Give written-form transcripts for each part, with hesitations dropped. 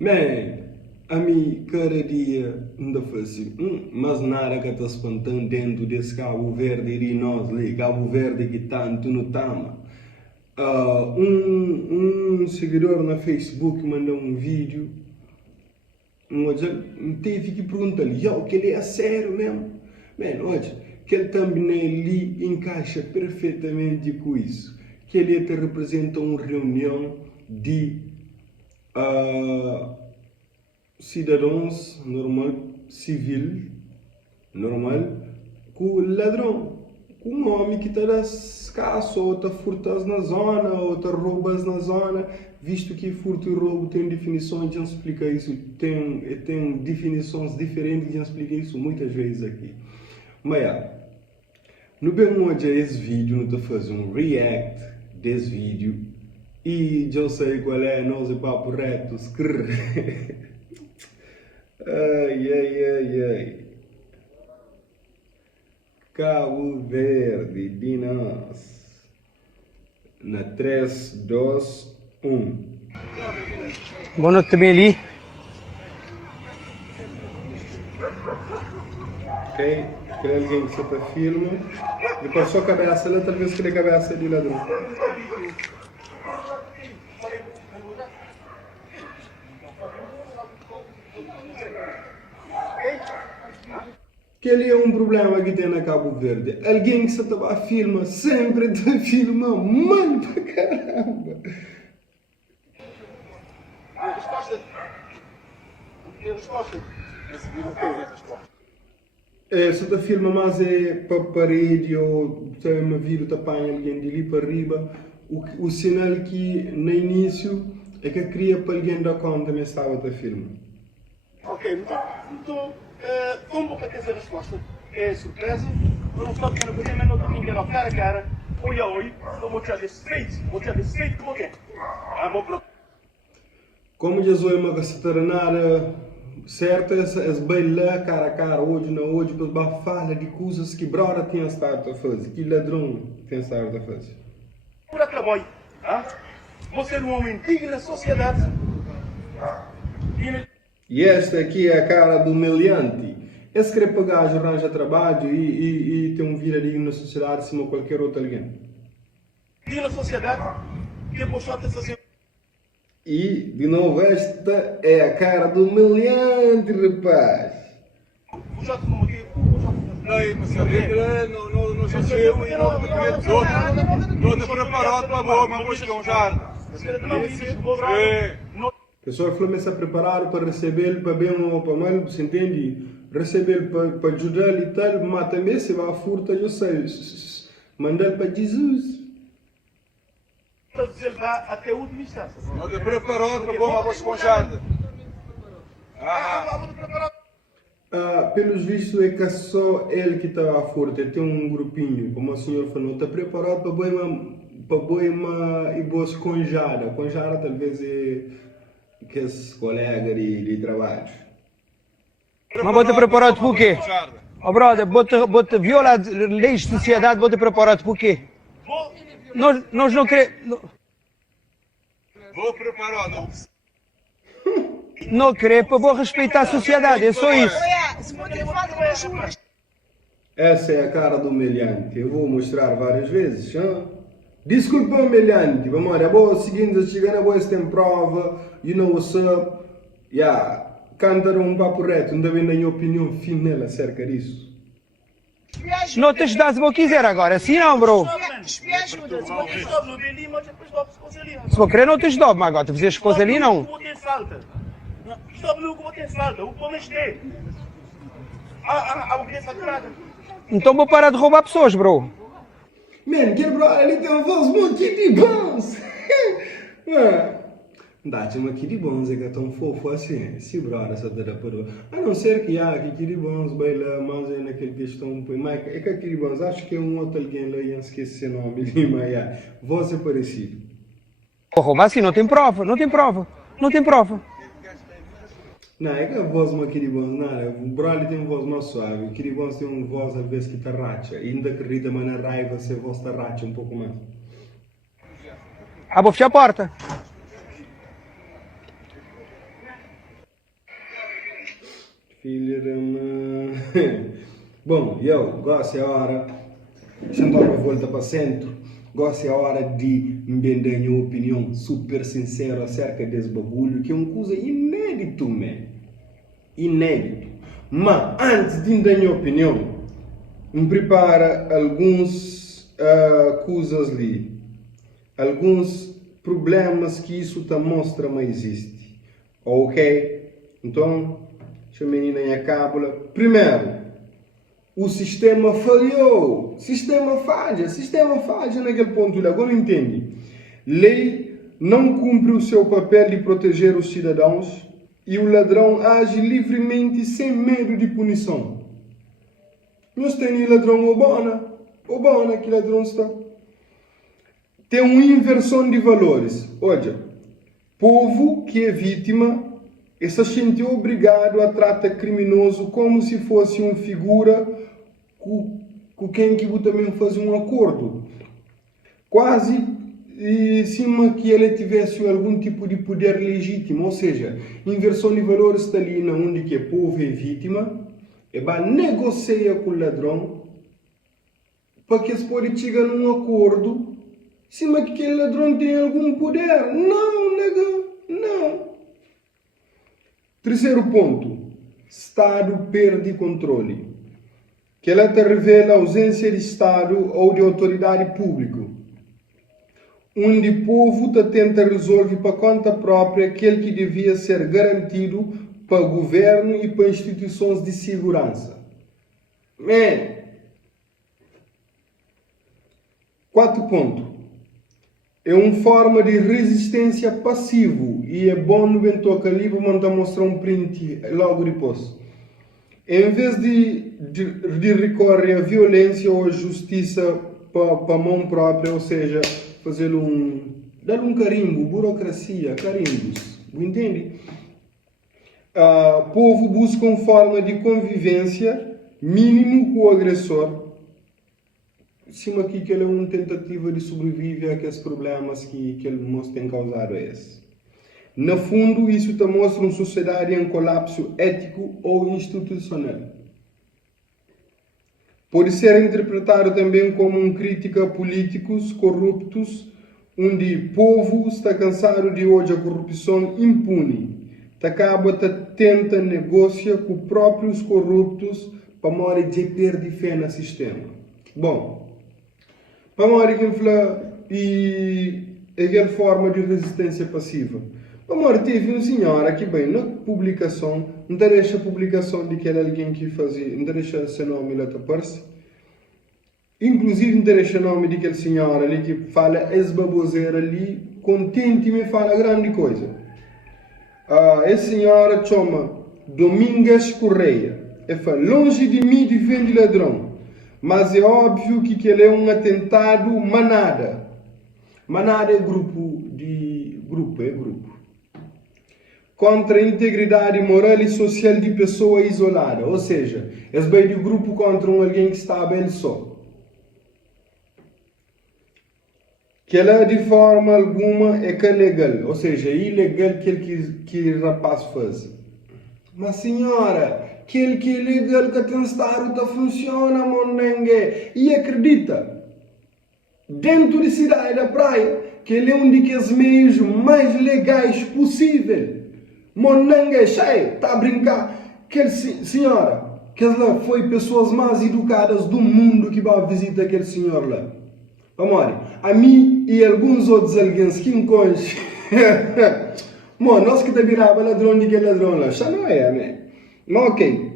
Man, a mim cada dia ainda faz assim, mas nada que está espantando dentro desse Cabo Verde e nós ali, Cabo Verde que tanto no tama. Um seguidor na Facebook mandou um vídeo, teve que perguntar-lhe, que ele é sério mesmo? Man, olha, que ele também ali encaixa perfeitamente com isso, que ele até representa uma reunião de uh, cidadãos normal, civil, normal, com o ladrão, com um homem que está das caças, ou está furtas na zona, ou está roubas na zona, visto que furto e roubo tem definições, já explica isso, tem definições diferentes, já explica isso muitas vezes aqui. Mas, no bem hoje esse vídeo, não estou fazendo um react desse vídeo, e já sei qual é, nós é papo reto, Ai, ai, ai, ai. Cabo Verde, Dinas. Na 3, 2, 1. Boa noite também ali. Ok? Quer alguém que sepa filme. Depois só a cabeça, lá talvez que a cabeça de ladrão. Que ele é um problema que tem na Cabo Verde. Alguém que se estava a filmar, sempre está a filmar, mano, para caramba. Se está a filmar, mas é para a parede ou se é uma vida, apanha alguém de ali para arriba. O sinal que no início é que cria para alguém dar conta, mas estava a filmar. Ok, então como para ter essa resposta? É surpresa, eu não estou querendo fazer, mas não estou ninguém cara a cara, oi a oi, eu vou te dizer feito como é. Como Jesus é uma caceteranara certa, é bem lá, cara a cara, hoje na hoje, para falar de coisas que brora tinha estado a fazer, que ladrão tem estado a fazer. Por trabalho, você é um homem digno da sociedade. E esta aqui é a cara do meliante. Esse quer pagar, arranja trabalho e tem um vida digno na sociedade acima de qualquer outro alguém. Digno da sociedade, que é postado essa sociedade. E, de novo, esta é a cara do meliante, rapaz. O Jota como aqui, Não, mas não sei se eu e não estou preparado para boa, mas vou esconjar. A pessoa foi-se a preparar para receber, para bem ou para mal, você entende? Receber para ajudar e tal, mas também se vai a furta, eu sei, mandar para Jesus. Até a última instância. Não estou preparado para boa, mas vou esconjar. Pelos vistos é que só ele que está a furta, tem um grupinho, como o senhor falou, está preparado para boa e boa esconjada. Conjada talvez é que esse colega de trabalho. Mas vou-te preparado por quê? Oh, brother, vou-te violar leis de sociedade, vou-te preparado por quê? Nós não queremos... Vou preparado. Não queremos, vou respeitar a sociedade, é só isso. Essa é a cara do meliante, eu vou mostrar várias vezes. Desculpa, meliante, vamos lá, boa seguinte, chegando a boa tem prova, you know what's up, cantar um papo reto, ainda bem da minha opinião final acerca disso. Não te dás se vou quiser agora, assim não, bro. Se vou querer não te dou, mas agora tu fizeste coisa ali não. Então vou parar de roubar pessoas, bro. Man, que bro, ali tem uma voz muito de bons. Dá-te uma de bons, é que é tão fofo assim. Se brother, essa da por a não ser que que de bons, baila, mas é naquele questão. Mas é que de bons, acho que é um outro alguém lá, eu esqueci o nome, mas voz é parecido. Porra, mas assim não tem prova, não tem prova, não tem prova. Não, é que a voz uma kiribons, não, o Broly tem uma voz mais suave, o kiribons tem uma voz às vezes que tarracha, ainda que rita, mas na raiva se a voz tarracha um pouco mais. Vou fechar a porta. Filha da mãe. Bom, eu gosto a hora, sentar a volta para centro, gosto a hora de me dar a minha opinião super sincera acerca desse bagulho, que é uma coisa inédito, man. Inédito. Mas antes de dar a minha opinião, me prepara alguns coisas ali, alguns problemas que isso te mostra mas existe. Ok? Então, deixa a menina em a cábula. Primeiro, o sistema falhou. Sistema falha naquele ponto. Agora entende. Lei não cumpre o seu papel de proteger os cidadãos e o ladrão age livremente sem medo de punição. Nós temos ladrão Obana que ladrão está. Tem uma inversão de valores. Olha, povo que é vítima se sente obrigado a tratar criminoso como se fosse uma figura com quem que também faz um acordo. Quase cima que ele tivesse algum tipo de poder legítimo. Ou seja, inversão de valores está ali na onde que o povo é vítima. E vai negociar com o ladrão para que se pode chegar num acordo cima que aquele ladrão tem algum poder. Não, nega, não. Terceiro ponto, Estado perde controle. Que ela te revela a ausência de Estado ou de autoridade pública. Onde o povo te tenta resolver para conta própria aquele que devia ser garantido para o governo e para instituições de segurança. Quarto ponto. É uma forma de resistência passivo e é bom no bento calibre mandar mostrar um print logo depois. Em vez de recorrer à violência ou à justiça para a mão própria, ou seja, dar um carimbo, burocracia, carimbos, entende? O povo busca uma forma de convivência mínimo com o agressor. Cima aqui que ele é uma tentativa de sobreviver àqueles problemas que ele nos tem causado a esse. No fundo, isso te mostra uma sociedade em colapso ético ou institucional. Pode ser interpretado também como uma crítica a políticos corruptos, onde o povo está cansado de hoje a corrupção impune. Acaba tenta negociar com próprios corruptos para morrer de perder fé no sistema. Bom, para morrer quem fala e aquela forma de resistência passiva. Para morrer teve um senhor aqui bem na publicação, não deixa a publicação de que era alguém que fazia, não deixa seu nome lá taparse. Inclusive não deixa o nome de aquele senhor ali que fala esbaboseira ali, contente e me fala grande coisa. Esse senhora chama Domingas Correia. E fala, longe de mim defende ladrão, mas é óbvio que ele é um atentado manada. Manada é grupo. Contra a integridade moral e social de pessoa isolada. Ou seja, é bem do grupo contra alguém que está bem só. Que ela de forma alguma é que é legal, ou seja, é ilegal que o rapaz faz. Mas senhora, aquele que é legal que tem estado tá funciona, monengue, e acredita, dentro da cidade da praia, que ele é um dos meios mais legais possível. Monengue, cheio, tá a brincar, aquele senhora, que ela foi pessoas mais educadas do mundo que vai visitar aquele senhor lá. Amor, a mim e alguns outros alguém que me conhecem. Mano, nós que te virava ladrão de que ladrão lá. Já não é, né? Mas ok.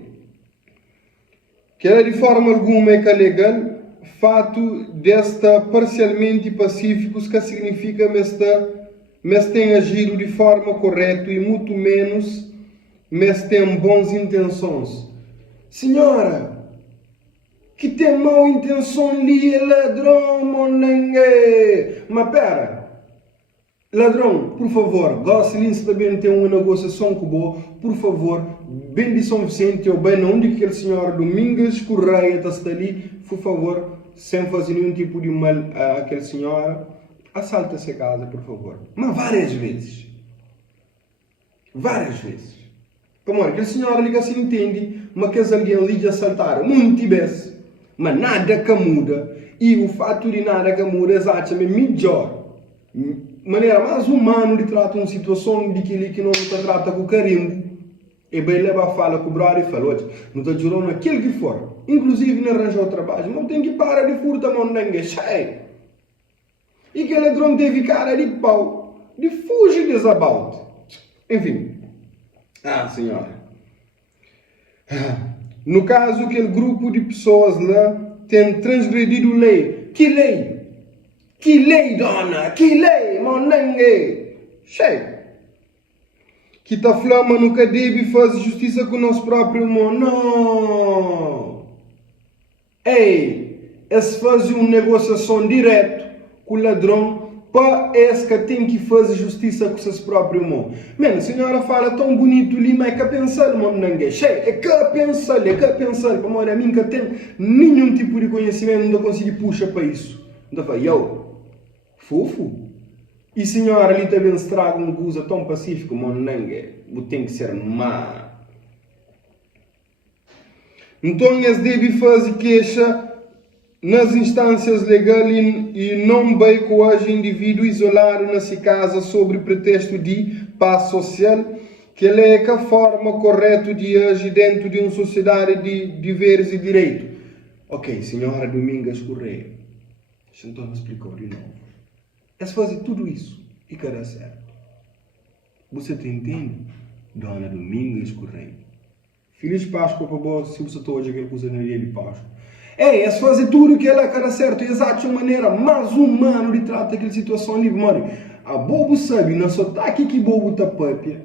Que era de forma alguma é que é legal, fato desta parcialmente pacíficos que significa mas tem agido de forma correta e muito menos, mas tem boas intenções. Senhora, que tem mal intenção ali é ladrão, monengue. Mas pera, ladrão, por favor, Gosselin também tem uma negociação com o por favor, bem de São Vicente ou bem onde que aquele senhor Domingas Correia está ali, por favor, sem fazer nenhum tipo de mal àquele senhor, assalta essa casa, por favor. Mas várias vezes. Várias vezes. Como aquele senhor ali que se entende, mas que alguém ali a saltar muito bem, mas nada que muda, e o fato de nada que muda é exatamente melhor. Maneira mais humana de tratar uma situação de que não está trata com carimbo, e bem leva a fala com o brother e falou, não está jurando aquilo que for, inclusive não arranjar o trabalho, não tem que parar de furtar mão ninguém, cheio. E que ladrão teve cara de pau, de fugir desabout. Enfim. Senhora. No caso, aquele grupo de pessoas lá tem transgredido lei. Que lei? Que lei, dona? Que lei, monangue? Cheio. Que tá flama nunca deve fazer justiça com o nosso próprio irmão. Não. Ei, esse faz uma negociação direto com o ladrão para esse que tem que fazer justiça com seus próprios irmãos. Mano, a senhora fala tão bonito ali, mas é que pensar, mano, ninguém. Cheio, é que pensar, para morar a mim que tem nenhum tipo de conhecimento, não consigo puxar para isso. Então fala, fofo. E a senhora ali também estraga uma coisa tão pacífica, mano, ninguém. Tem que ser má. Então, eles devem fazer queixa nas instâncias legais e não vai coagir indivíduo isolado nessa casa sobre pretexto de paz social, que é a forma correta de agir dentro de uma sociedade de deveres e direitos. Ok, senhora Domingas Correia, então me explicou de novo. É fazer tudo isso e que dá certo. Você te entende, dona Domingas Correia? Feliz Páscoa para você, se você está hoje aquele cozinharia de Páscoa. É fazer tudo que ela quer certo, exato, de uma maneira mais humana de tratar aquela situação ali, mano. A bobo sabe, na sotaque que bobo tá papia,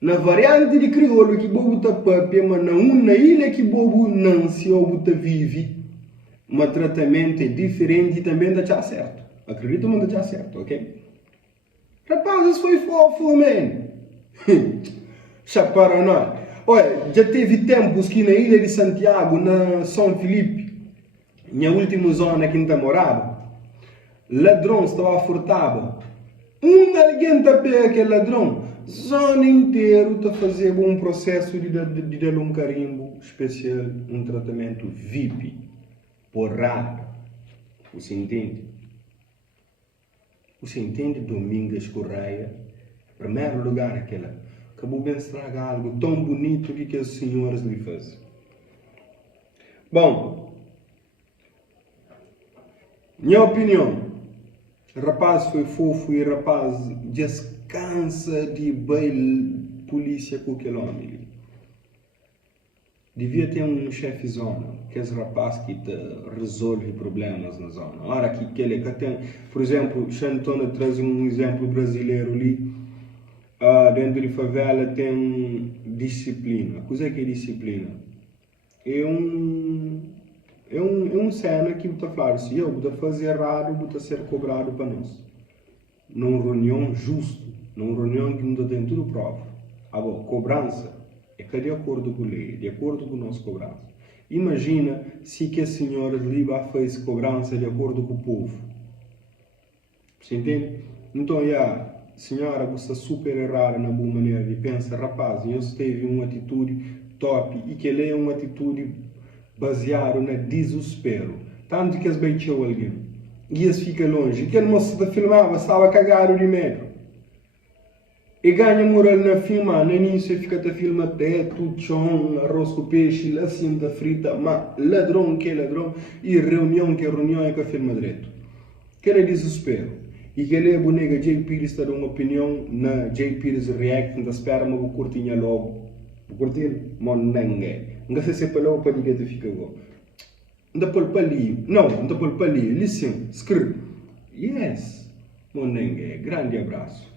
na variante de crioulo que bobo tá papia, mas na ilha que bobo não se ou tá vive, mas tratamento é diferente e também dá certo. Acredito, mas dá certo, ok? Rapaz, isso foi fofo, man. Chaparana. Olha, já teve tempos que na ilha de Santiago, na São Felipe, minha última zona que eu morava, ladrão estava furtado. Alguém está pegando aquele ladrão, zona inteira está fazendo um processo de dar um carimbo especial, um tratamento VIP, porrado. Você entende? Você entende, Domingas Correia? Em primeiro lugar, aquela. Acabou bem estragar algo tão bonito que as senhoras lhe fazem. Bom, minha opinião, rapaz foi fofo e rapaz descansa de bem polícia com aquele homem. Devia ter um chefe zona, que é esse rapaz que resolve problemas na zona. Ora que ele que tem, por exemplo, Xantona traz um exemplo brasileiro ali. Dentro de favela tem disciplina. O que é disciplina? É um cena que está falando, se eu vou fazer errado, vou ser cobrado para nós. Numa reunião justa, numa reunião que não tem tudo prova. Agora, cobrança é que de acordo com a lei, de acordo com a nossa cobrança. Imagina se que a senhora Liba fez cobrança de acordo com o povo. Você entende? Então, senhora, você é super errada na boa maneira de pensar, rapaz, eu teve uma atitude top e que ele é uma atitude baseada no desespero. Tanto que eles beitou alguém e eles ficam longe. E aquele moço que filmava estava cagado de medo. E ganha moral na filma, no início fica a filmar até tudo chão, arroz com peixe, lá cinta frita, mas ladrão que é ladrão e reunião que é reunião é que filma direito. Aquele é desespero. E que ele é bonega, Jay Pires está dando uma opinião na Jay Pires React, não espera, mas vou curtir logo. Vou curtir, mas ninguém. Não sei se para logo para ninguém fica igual. Não dá para ali. Não dá para ali. Listen, escreve. Yes, mas ninguém. Grande abraço.